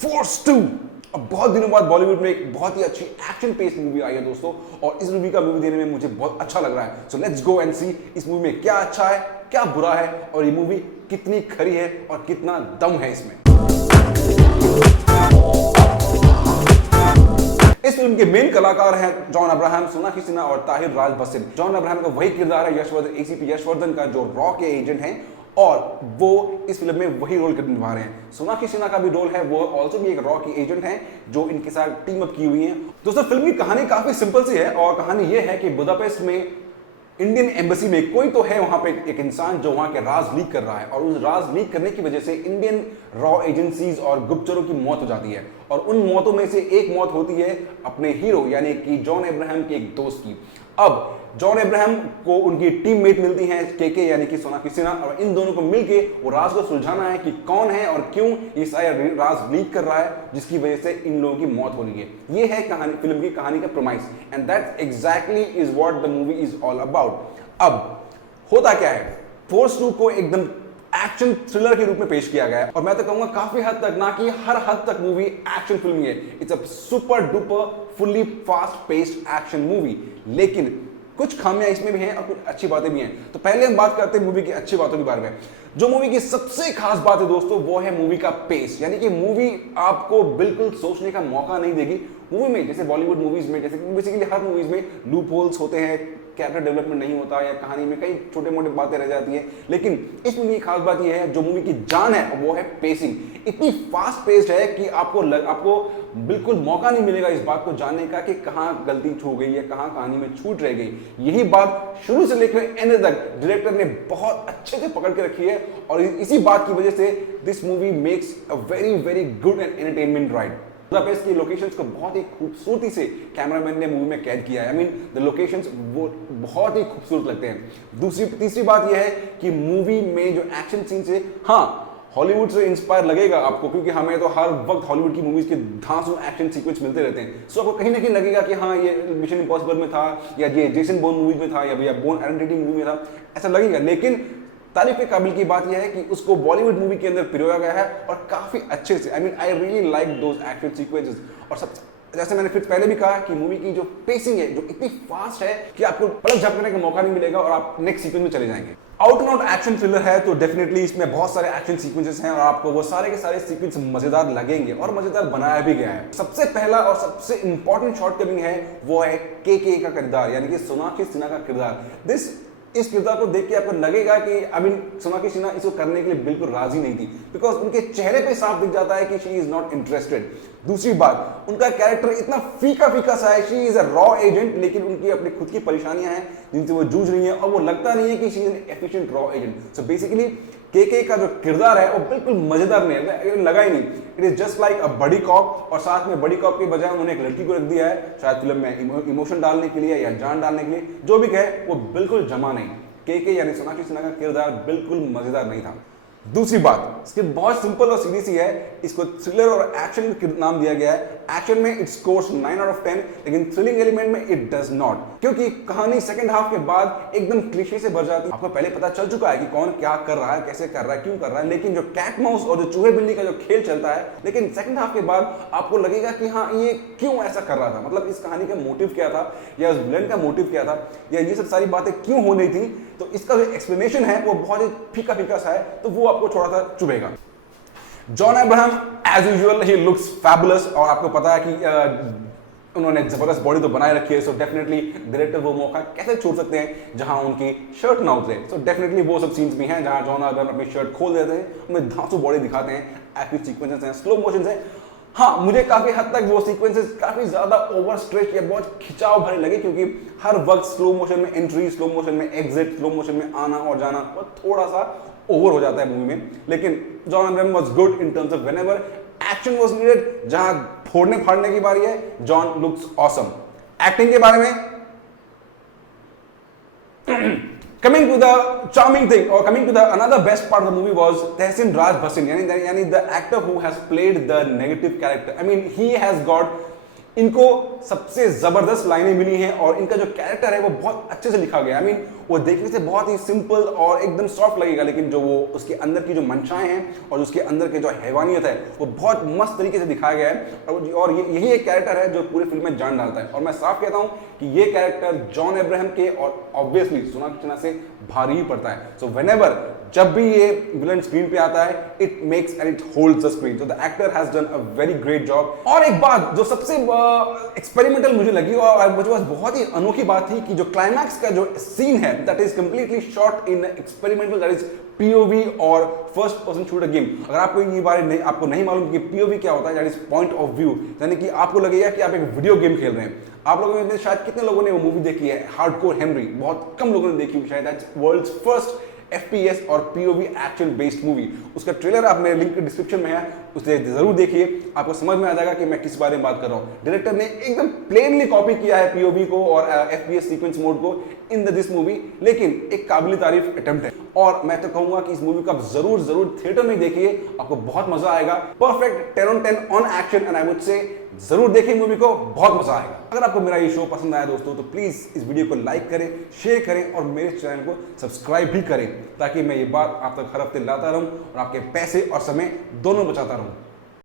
Force 2। अब बहुत दिनों बाद बॉलीवुड में एक बहुत ही अच्छी एक्शन पेस्ड मूवी आई है दोस्तों, और इस मूवी का मूवी देने में मुझे बहुत अच्छा लग रहा है। सो लेट्स गो एंड सी इस मूवी में क्या अच्छा है, क्या बुरा है, और ये मूवी कितनी खरी है और कितना दम है इसमें। इस फिल्म के मेन कलाकार हैं जॉन अब्राहम, सोनाक्षी सिन्हा और ताहिर राज बसिन। जॉन अब्राहम का वही किरदार है यशवर्धन, एसीपी यशवर्धन का, जो रॉ के एजेंट हैं, और वो इस फिल्म में वही रोल निभा रहे हैं। सोनाक्षी सिन्हा का भी रोल है, वो ऑल्सो भी एक रॉ की एजेंट है जो इनके साथ टीम अप की हुई है। दोस्तों फिल्म की कहानी काफी सिंपल सी है, और कहानी ये है कि बुदापेस्ट में इंडियन एम्बेसी में कोई तो है वहां पे एक इंसान जो वहां के राज लीक कर रहा है, और उस राज लीक करने की वजह से इंडियन रॉ एजेंसीज और गुप्तचरों की मौत हो जाती है, और उन मौतों में से एक मौत होती है अपने हीरो यानी कि जॉन अब्राहम के एक दोस्त की। अब जॉन अब्राहम को उनकी टीममेट मिलती हैं केके यानी कि सोनाक्षी सिन्हा, और इन दोनों को मिलके वो राज को सुलझाना है कि कौन है और क्यों ये सारा राज लीक कर रहा है जिसकी वजह से इन लोगों की मौत हो रही है। ये है कहानी, फिल्म की कहानी का promise, and that exactly is what the movie is all about. अब होता क्या है, फोर्स 2 को एकदम एक्शन थ्रिलर के रूप में पेश किया गया है, और मैं तो कहूंगा काफी हद तक, ना कि हर हद तक मूवी एक्शन फिल्म है। It's a super duper fully fast paced action movie, लेकिन कुछ खामियां इसमें भी हैं और कुछ अच्छी बातें भी हैं। तो पहले हम बात करते हैं मूवी की अच्छी बातों के बारे में। जो मूवी की सबसे खास बात है दोस्तों, वो है मूवी का पेस, यानी कि मूवी आपको बिल्कुल सोचने का मौका नहीं देगी। मूवी में जैसे बॉलीवुड मूवीज में, जैसे बेसिकली हर मूवीज में लूप होल्स होते हैं, कैरेक्टर डेवलपमेंट नहीं होता, या कहानी में कई छोटे मोटे बातें रह जाती हैं, लेकिन इस मूवी की खास बात यह है, जो मूवी की जान है वो है पेसिंग। इतनी फास्ट पेस्ड है कि आपको बिल्कुल मौका नहीं मिलेगा इस बात को जानने का कि कहां गलती छू गई है, कहां कहानी में छूट रह गई। यही बात शुरू से लेकर एंड तक डायरेक्टर ने बहुत अच्छे से पकड़ के रखी है, और इसी बात की वजह से this movie makes a very very good and entertainment ride. Budapest की लोकेशंस को बहुत ही खूबसूरती से कैमरामैन ने मूवी में कैद किया है। आई मीन द लोकेशंस वो बहुत ही खूबसूरत लगते हैं। तीसरी बात यह है कि मूवी में जो एक्शन सीन्स है, हाँ हॉलीवुड से इंस्पायर लगेगा आपको, क्योंकि हमें तो हर वक्त हॉलीवुड की मूवीज के धांसू एक्शन सीक्वेंस मिलते रहते हैं। सो आपको कहीं ना कहीं लगेगा कि हाँ ये मिशन इम्पॉसिबल में था, या ये जेसन बोर्न मूवीज में था, या भैया बोर्न आइडेंटिटी मूवी में था, ऐसा लगेगा। लेकिन तारीफ के काबिल की बात यह है कि उसको बॉलीवुड मूवी के अंदर पिरोया गया है, और काफी अच्छे से। I mean I really like those action sequences. और सब जैसे मैंने फिर पहले भी कहा कि मूवी की जो पेसिंग है, जो इतनी फास्ट है कि आपको पलक झपकने का मौका नहीं मिलेगा, और आप नेक्स्ट सीक्वेंस में चले जाएंगे। Out and out action thriller है, तो डेफिनेटली इसमें बहुत सारे एक्शन सीक्वेंसेस हैं, और आपको वो सारे के सारे सीक्वेंस मजेदार लगेंगे, और मजेदार बनाया भी गया है। सबसे पहला और सबसे इंपॉर्टेंट शॉर्टकमिंग है वो है के का किरदार, यानी कि सोनाक्षी सिन्हा का किरदार। इस किरदार को देख के आपको लगेगा कि आई मीन सोनाक्षी सिन्हा इसको करने के लिए बिल्कुल राजी नहीं थी, बिकॉज उनके चेहरे पे साफ दिख जाता है कि शी इज नॉट इंटरेस्टेड। दूसरी बात, उनका कैरेक्टर इतना फीका फीका सा है, she is a raw agent, लेकिन उनकी अपनी खुद की परेशानियां हैं जिनसे वो जूझ रही हैं, और वो लगता नहीं है कि she is an efficient raw agent. So basically के का जो किरदार है वो बिल्कुल मजेदार नहीं है, लगा ही नहीं। इट इज जस्ट लाइक अ बड़ी कॉप, और साथ में बड़ी कॉप के बजाय उन्होंने एक लड़की को रख दिया है, शायद फिल्म में इमोशन डालने के लिए या जान डालने के लिए, जो भी कहे वो बिल्कुल जमा नहीं। के यानी सोनाक्षी सिन्हा का किरदार बिल्कुल मजेदार नहीं था। दूसरी बात, स्क्रिप्ट बहुत सिंपल और सीधी सी है, इसको थ्रिलर और एक्शन नाम दिया गया है। एक्शन में इट स्कोर्स 9 आउट ऑफ 10, लेकिन थ्रिलिंग एलिमेंट में इट डज नॉट, क्योंकि कहानी सेकंड हाफ के बाद एकदम क्लीशे से भर जाती है। आपको पहले पता चल चुका है कि कौन क्या कर रहा है, कैसे कर रहा है, क्यों कर रहा है, लेकिन जो कैट माउस और जो चूहे बिल्ली का जो खेल चलता है, लेकिन सेकंड हाफ के बाद आपको लगेगा कि हाँ ये क्यों ऐसा कर रहा था, मतलब इस कहानी का मोटिव क्या था, या उस विलेन का मोटिव क्या था, या ये सब सारी बातें क्यों हो रही थी। तो इसका जो एक्सप्लेनेशन है वो बहुत ही फीका फीका सा है, तो वो आपको थोड़ा सा चुभेगा। John Abraham as usual he looks fabulous, और आपको पता है कि उन्होंने जबरदस्त बॉडी तो बनाए रखी है, सो डेफिनेटली डायरेक्टर वो मौका कैसे छोड़ सकते हैं जहां उनकी शर्ट ना उतरे। सो डेफिनेटली वो सब सीन्स भी हैं जहां जॉन अब्राहम अपनी शर्ट खोल देते हैं, उनमें धांसू बॉडी दिखाते हैं, एक्टिव सीक्वेंसेस हैं, स्लो मोशन है। हाँ, मुझे काफी हद तक वो सीक्वेंसेस काफी ज्यादा ओवर स्ट्रेच या बहुत खिंचाव भरे लगे, क्योंकि हर वक्त स्लो मोशन में एंट्री, स्लो मोशन में एग्जिट, स्लो मोशन में आना और जाना, और थोड़ा सा ओवर हो जाता है मूवी में। लेकिन John Abraham was good in terms of whenever action was needed, जहां फोड़ने फाड़ने की बारी है, जॉन लुक्स ऑसम। एक्टिंग के बारे में coming to the charming thing, or coming to the another best part of the movie was Tehsin Raj Bhasin, yani the actor who has played the negative character. I mean he has got, इनको सबसे जबरदस्त लाइनें मिली हैं, और इनका जो character है वो बहुत अच्छे से लिखा गया। आई मीन वो देखने से बहुत ही सिंपल और एकदम सॉफ्ट लगेगा, लेकिन जो वो उसके अंदर की जो मंशाएं हैं और उसके अंदर के जो हैवानियत है वो बहुत मस्त तरीके से दिखाया गया है। और यही एक कैरेक्टर है जो पूरे फिल्म में जान डालता है। और मैं साफ कहता हूं कि ये कैरेक्टर जॉन अब्राहम के और ऑब्वियसली सोनाक्षी सिन्हा से भारी ही पड़ता है। सो व्हेनेवर जब भी ये विलन स्क्रीन पे आता है, it makes and it holds the screen. So the actor has done a very great job. और एक बात जो सबसे एक्सपेरिमेंटल मुझे लगी और मुझे बस बहुत ही अनोखी बात थी कि जो क्लाइमैक्स का जो सीन है that is completely shot in experimental, that is POV और फर्स्ट पर्सन शूटर गेम। अगर आपको ये बारे आपको नहीं मालूम कि पीओवी क्या होता है, that is point of view, यानी कि आपको लगेगा कि आप एक वीडियो गेम खेल रहे हैं। आप लोगों में शायद कितने लोगों ने वो मूवी देखी है हार्डकोर हेनरी, बहुत कम लोगों ने देखी होगी शायद। दैट्स वर्ल्ड्स फर्स्ट FPS और POV एक्शन बेस्ड मूवी। उसका ट्रेलर आप मेरे लिंक डिस्क्रिप्शन में है, उसे जरूर देखिए, आपको समझ में आ जाएगा कि मैं किस बारे में बात कर रहा हूं। डायरेक्टर ने एकदम प्लेनली कॉपी किया है POV को और FPS सीक्वेंस मोड को इन दिस मूवी, लेकिन एक काबिल तारीफ अटेम्प्ट है। और मैं तो कहूंगा कि इस मूवी को आप जरूर थिएटर में देखिए, आपको बहुत मजा आएगा। Perfect 10 on 10 on action and I would say जरूर देखिए मूवी को, बहुत मजा आएगा। अगर आपको मेरा ये शो पसंद आया दोस्तों तो प्लीज इस वीडियो को लाइक करें, शेयर करें और मेरे चैनल को सब्सक्राइब भी करें, ताकि मैं ये बात आप तक हर हफ्ते लाता रहूं और आपके पैसे और समय दोनों बचाता रहूं।